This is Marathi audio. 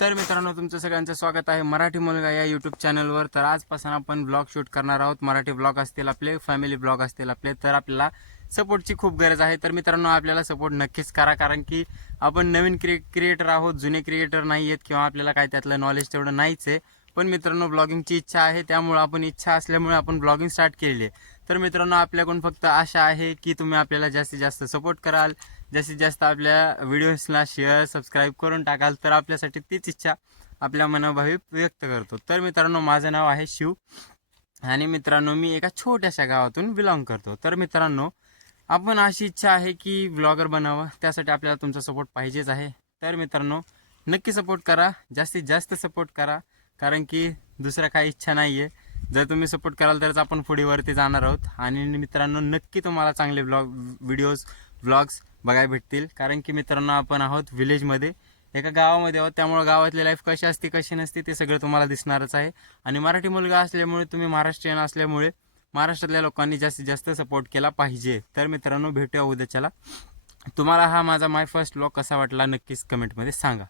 तर मित्रांनो, तुमचं सगळ्यांचं स्वागत आहे मराठी मुलगा या यूट्यूब चॅनलवर। तर आजपासून आपण ब्लॉग शूट करणार आहोत। मराठी ब्लॉग असतील आपले, फॅमिली ब्लॉग असतील आपले। तर आपल्याला सपोर्टची खूप गरज आहे। तर मित्रांनो, आपल्याला सपोर्ट नक्कीच करा, कारण की आपण नवीन क्रिएटर आहोत, जुने क्रिएटर नाही आहेत किंवा आपल्याला काय त्यातलं नॉलेज तेवढं नाहीच आहे। पण मित्रांनो, ब्लॉगिंगची इच्छा आहे, त्यामुळे आपण इच्छा असल्यामुळे आपण ब्लॉगिंग स्टार्ट केलेली आहे। तर मित्रांनो, आपल्याकडून फक्त आशा आहे की तुम्ही आपल्याला जास्तीत जास्त सपोर्ट कराल, जास्तीत जास्त आपल्या व्हिडिओजला शेअर सबस्क्राईब करून टाकाल। तर आपल्यासाठी तीच इच्छा आपल्या मनाभावी व्यक्त करतो। तर मित्रांनो, माझं नाव आहे शिव आणि मित्रांनो, मी एका छोट्याशा गावातून बिलॉंग करतो। तर मित्रांनो, आपण अशी इच्छा आहे की ब्लॉगर बनावं, त्यासाठी आपल्याला तुमचा सपोर्ट पाहिजेच आहे। तर मित्रांनो, नक्की सपोर्ट करा, जास्तीत जास्त सपोर्ट करा, कारण की दुसरा काही इच्छा नाही आहे। जर तुम्ही सपोर्ट कराल तरच आपण पुढे वरती जाणार आहोत। आणि मित्रांनो, नक्की तुम्हाला चांगले व्हिडिओज व्लॉग्स बघायला भेटतील, कारण की मित्रांनो, आपण आहोत विलेजमध्ये, एका गावामध्ये आहोत। त्यामुळे गावातली लाईफ कशी असते कशी नसते ते सगळं तुम्हाला दिसणारच आहे। आणि मराठी मुलगा असल्यामुळे, तुम्ही महाराष्ट्रीयन असल्यामुळे महाराष्ट्रातल्या लोकांनी जास्तीत जास्त सपोर्ट केला पाहिजे। तर मित्रांनो, भेटूया उद्याच्याला। तुम्हाला हा माझा माय फर्स्ट व्लॉग कसा वाटला नक्कीच कमेंटमध्ये सांगा।